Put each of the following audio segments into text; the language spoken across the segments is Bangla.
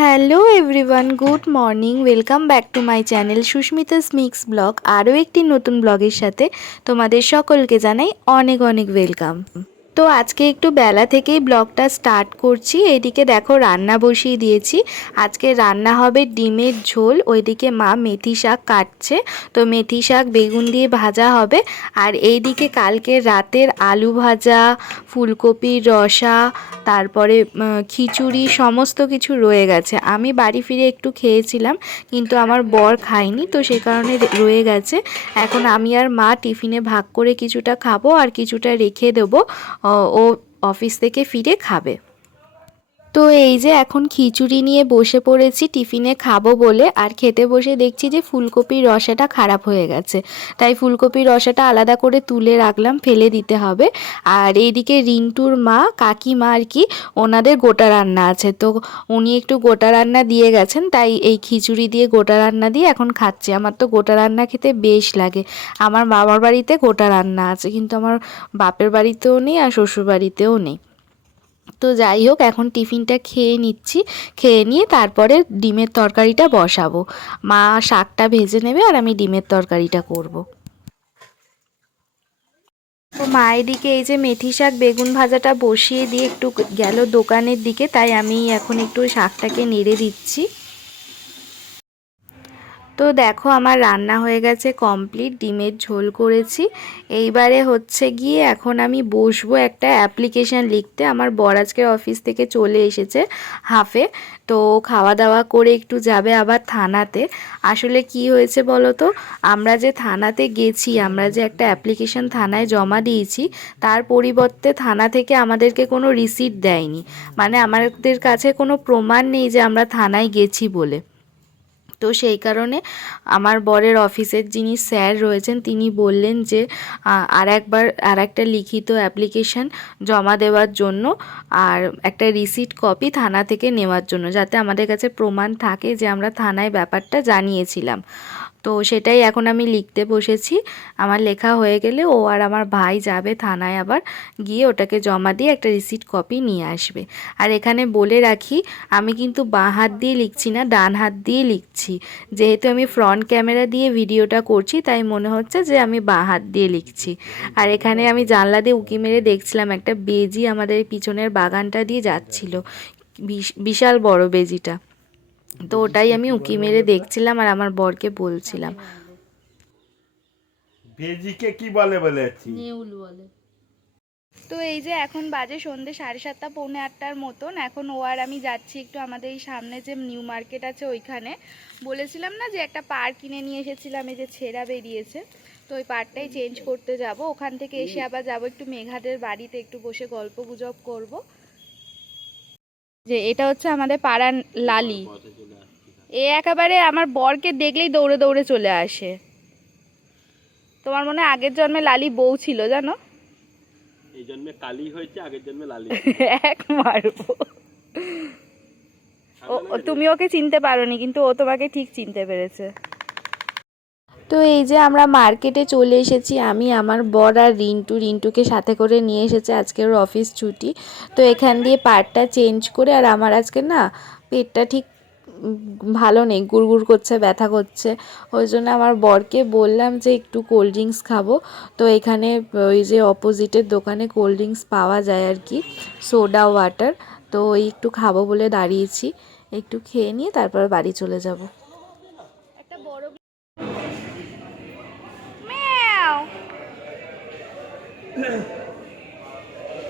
Hello everyone, good morning. Welcome back to my channel Susmita's mix blog. আরও একটি নতুন ব্লগের সাথে তোমাদের সকলকে জানাই অনেক অনেক ওয়েলকাম। তো আজকে একটু বেলা থেকেই ব্লগটা স্টার্ট করছি। এইদিকে দেখো রান্না বসিয়ে দিয়েছি। আজকে রান্না হবে ডিমের ঝোল, ওইদিকে মা মেথি শাক কাটছে, তো মেথি শাক বেগুন দিয়ে ভাজা হবে। আর এইদিকে কালকে রাতের আলু ভাজা, ফুলকপির রসা, তারপরে খিচুড়ি সমস্ত কিছু রয়ে গেছে। আমি বাড়ি ফিরে একটু খেয়েছিলাম, কিন্তু আমার বর খায়নি, তো সে কারণে রয়ে গেছে। এখন আমি আর মা টিফিনে ভাগ করে কিছুটা খাবো আর কিছুটা রেখে দেবো, ও অফিস থেকে ফিরে খাবে। তো এই যে এখন খিচুড়ি নিয়ে বসে পড়েছি টিফিনে খাবো বলে। আর খেতে বসে দেখছি যে ফুলকপির রসাটা খারাপ হয়ে গেছে, তাই ফুলকপির রসাটা আলাদা করে তুলে রাখলাম, ফেলে দিতে হবে। আর এইদিকে রিন্টুর মা, কাকিমা আর কি, ওনাদের গোটা রান্না আছে, তো উনি একটু গোটা রান্না দিয়ে গেছেন, তাই এই খিচুড়ি দিয়ে গোটা রান্না দিয়ে এখন খাচ্ছি। আমার তো গোটা রান্না খেতে বেশ লাগে। আমার বাবার বাড়িতে গোটা রান্না আছে, কিন্তু আমার বাপের বাড়িতেও নেই আর শ্বশুর বাড়িতেও নেই। তো যাই হোক, এখন টিফিনটা খেয়ে নিচ্ছি, খেয়ে নিয়ে তারপরে ডিমের তরকারিটা বসাবো। মা শাকটা ভেজে নেবে আর আমি ডিমের তরকারিটা করব। তো মা এদিকে এই যে মেথি শাক বেগুন ভাজাটা বসিয়ে দিয়ে একটু গেল দোকানের দিকে, তাই আমি এখন একটু শাকটাকে নেড়ে দিচ্ছি। তো দেখো আমার রান্না হয়ে গেছে কমপ্লিট, ডিমের ঝোল করেছি। এইবারে হচ্ছে গিয়ে এখন আমি বসবো একটা অ্যাপ্লিকেশান লিখতে। আমার বর আজকের অফিস থেকে চলে এসেছে হাফে, তো খাওয়া দাওয়া করে একটু যাবে আবার থানাতে। আসলে কি হয়েছে বলো তো, আমরা যে থানাতে গেছি, আমরা যে একটা অ্যাপ্লিকেশান থানায় জমা দিয়েছি, তার পরিবর্তে থানা থেকে আমাদেরকে কোনো রিসিট দেয়নি। মানে আমাদের কাছে কোনো প্রমাণ নেই যে আমরা থানায় গেছি বলে। তো সেই কারণে আমার বরের অফিসের যিনি স্যার রয়েছেন, তিনি বললেন যে আর একটা লিখিত অ্যাপ্লিকেশান জমা দেওয়ার জন্য, আর একটা রিসিট কপি থানা থেকে নেওয়ার জন্য, যাতে আমাদের কাছে প্রমাণ থাকে যে আমরা থানায় ব্যাপারটা জানিয়েছিলাম। তো সেটাই এখন আমি লিখতে বসেছি। আমার লেখা হয়ে গেলে ও আর আমার ভাই যাবে থানায়, আবার গিয়ে ওটাকে জমা দিয়ে একটা রিসিট কপি নিয়ে আসবে। আর এখানে বলে রাখি, আমি কিন্তু বাঁ হাত দিয়ে লিখছি না, ডান হাত দিয়ে লিখছি। যেহেতু আমি ফ্রন্ট ক্যামেরা দিয়ে ভিডিওটা করছি, তাই মনে হচ্ছে যে আমি বাঁ হাত দিয়ে লিখছি। আর এখানে আমি জানলা দিয়ে উঁকি মেরে দেখছিলাম, একটা বেজি আমাদের পিছনের বাগানটা দিয়ে যাচ্ছিল, বিশাল বড় বেজিটা। তো ওটাই আমি উঁকি মেরে দেখছিলাম আর আমার বরকে বলছিলাম। বেজিকে কি বলে বলেছি? নেউল বলে। তো এই যে এখন বাজে সন্ধ্যে 7:30 পৌনে 8টার মতন। এখন ও আর আমি যাচ্ছি একটু আমাদের এই সামনে যে নিউ মার্কেট আছে ওইখানে। বলেছিলাম না যে একটা পার কিনে নিয়ে এসেছিলাম, এই যে ছেঁড়া বেরিয়েছে, তো ওই পারটাই চেঞ্জ করতে যাব। ওখান থেকে এসে আবার যাব একটু মেঘাদের বাড়িতে, একটু বসে গল্প গুজব করব। যে এটা হচ্ছে আমাদের পাড়ার লালি, এ একেবারে আমার বরকে দেখলেই দৌড়ে দৌড়ে চলে আসে। তোমার মনে হয় আগের জন্মে লালি বউ ছিল জানো? এই জন্মে কালি হয়েছে, আগের জন্মে লালি। এক মারবো। তুমি ওকে চিনতে পারোনি, কিন্তু ও তোমাকে ঠিক চিনতে পেরেছে। তো এই যে আমরা মার্কেটে চলে এসেছি, আমি, আমার বর আর রিন্টুকে সাথে করে নিয়ে এসেছে, আজকে ওর অফিস ছুটি। তো এখান দিয়ে পার্টটা চেঞ্জ করে, আর আমার আজকে না পেটটা ঠিক ভালো নেই, গুড়গুড় করছে, ব্যথা করছে। ওই জন্য আমার বরকে বললাম যে একটু কোল্ড ড্রিঙ্কস খাবো। তো এখানে ওই যে অপোজিটের দোকানে কোল্ড ড্রিঙ্কস পাওয়া যায় আর কি, সোডা ওয়াটার। তো ওই একটু খাবো বলে দাঁড়িয়েছি, একটু খেয়ে নিয়ে তারপর বাড়ি চলে যাব। একটা বড়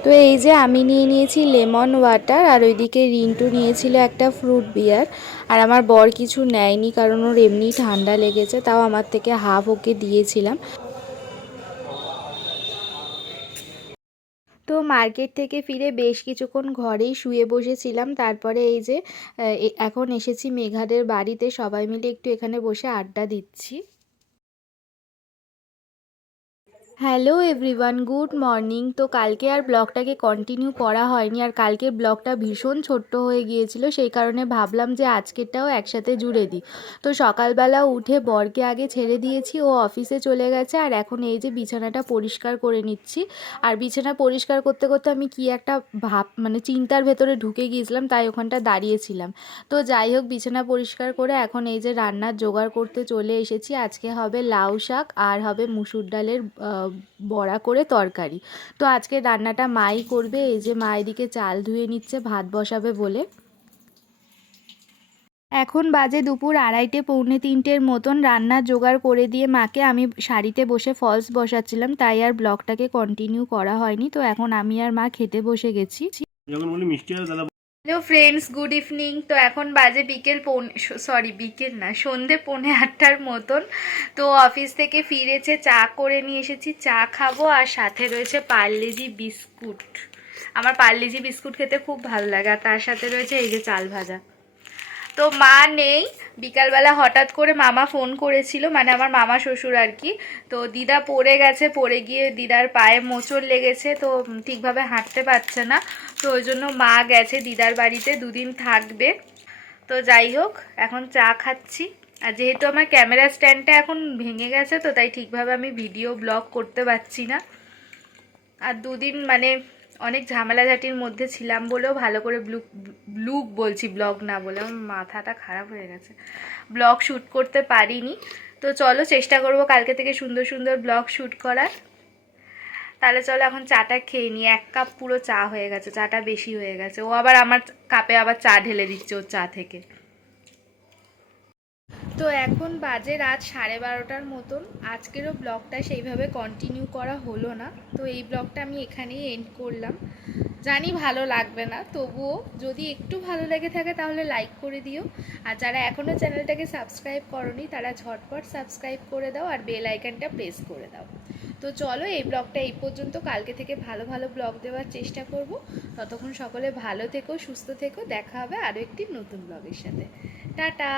তো এই যে আমি নিয়ে নিয়েছি লেমন ওয়াটার, আর ওইদিকে রিন্টু নিয়েছিল একটা ফ্রুট বিয়ার। আর আমার বর কিছু নেয়নি, কারণ ওর এমনি ঠান্ডা লেগেছে, তাও আমার থেকে হাফ ওকে দিয়েছিলাম। তো মার্কেট থেকে ফিরে বেশ কিছুক্ষণ ঘরেই শুয়ে বসেছিলাম। তারপরে এই যে এখন এসেছি মেঘাদের বাড়িতে, সবাই মিলে একটু এখানে বসে আড্ডা দিচ্ছি। Hello everyone, good morning. তো কালকে আর ব্লগটাকে কন্টিনিউ করা হয়নি, আর কালকের ব্লগটা ভীষণ ছোট্ট হয়ে গিয়েছিল, সেই কারণে ভাবলাম যে আজকেরটাও একসাথে জুড়ে দিই। তো সকালবেলা উঠে বরকে আগে ছেড়ে দিয়েছি, ও অফিসে চলে গেছে, আর এখন এই যে বিছানাটা পরিষ্কার করে নিচ্ছি। আর বিছানা পরিষ্কার করতে করতে আমি কি একটা মানে চিন্তার ভেতরে ঢুকে গিয়েছিলাম, তাই ওখানটা দাঁড়িয়েছিলাম। তো যাই হোক, বিছানা পরিষ্কার করে এখন এই যে রান্নার জোগাড় করতে চলে এসেছি। আজকে হবে লাউ শাক আর হবে মুসুর ডালের বড়া করে তরকারি। তো আজকে রান্নাটা মাই করবে। এই যে মা এদিকে চাল ধুয়ে নিচ্ছে ভাত বসাবে বলে। এখন বাজে দুপুর 2:30 পৌনে 3টের মতন। রান্নার জোগাড় করে দিয়ে মাকে আমি শাড়িতে বসে ফলস বসাচ্ছিলাম, তাই আর ব্লগটাকে কন্টিনিউ করা হয়নি। তো এখন আমি আর মা খেতে বসে গেছি। যখন বলি মিষ্টি আর দাদা। Hello friends, good evening. তো এখন বাজে বিকেল না, সন্ধে 7:45 মতন। তো অফিস থেকে ফিরেছে, চা করে নিয়ে এসেছি, চা খাবো, আর সাথে রয়েছে পার্লেজি বিস্কুট। আমার পার্লেজি বিস্কুট খেতে খুব ভালো লাগে, আর তার সাথে রয়েছে এই যে চাল ভাজা। তো মা নেই, বিকালবেলা হঠাৎ করে মামা ফোন করেছিল, মানে আমার মামা শ্বশুর আর কি। তো দিদা পড়ে গেছে, পড়ে গিয়ে দিদার পায়ে মোচড় লেগেছে, তো ঠিকভাবে হাঁটতে পারছে না। তো ওই জন্য মা গেছে দিদার বাড়িতে, 2 দিন থাকবে। তো যাই হোক, এখন চা খাচ্ছি। আর যেহেতু আমার ক্যামেরা স্ট্যান্ডটা এখন ভেঙে গেছে, তো তাই ঠিকভাবে আমি ভিডিও ব্লগ করতে পারছি না। আর 2 দিন মানে অনেক ঝামেলাঝাটির মধ্যে ছিলাম বলেও ভালো করে ব্লগ না বলে আমার মাথাটা খারাপ হয়ে গেছে, ব্লগ শ্যুট করতে পারিনি। তো চলো, চেষ্টা করব কালকে থেকে সুন্দর সুন্দর ব্লগ শ্যুট করার। তাহলে চলো এখন চাটা খেয়ে নিই। 1 কাপ পুরো চা হয়ে গেছে, চাটা বেশি হয়ে গেছে। ও আবার আমার কাপে আবার চা ঢেলে দিচ্ছে ওর চা থেকে। তো এখন বাজে রাত 12:30টার মতন। আজকেরও ব্লগটা সেইভাবে কন্টিনিউ করা হলো না, তো এই ব্লগটা আমি এখানেই এন্ড করলাম। জানি ভালো লাগবে না, তবুও যদি একটু ভালো লেগে থাকে তাহলে লাইক করে দিও। আর যারা এখনও চ্যানেলটাকে সাবস্ক্রাইব করোনি তারা ঝটপট সাবস্ক্রাইব করে দাও, আর বেল আইকনটা প্রেস করে দাও। তো চলো, এই ব্লগটা এই পর্যন্ত। কালকে থেকে ভালো ভালো ব্লগ দেওয়ার চেষ্টা করব। ততক্ষণ সকলে ভালো থেকো, সুস্থ থেকো। দেখা হবে আরও একটি নতুন ব্লগের সাথে। টাটা।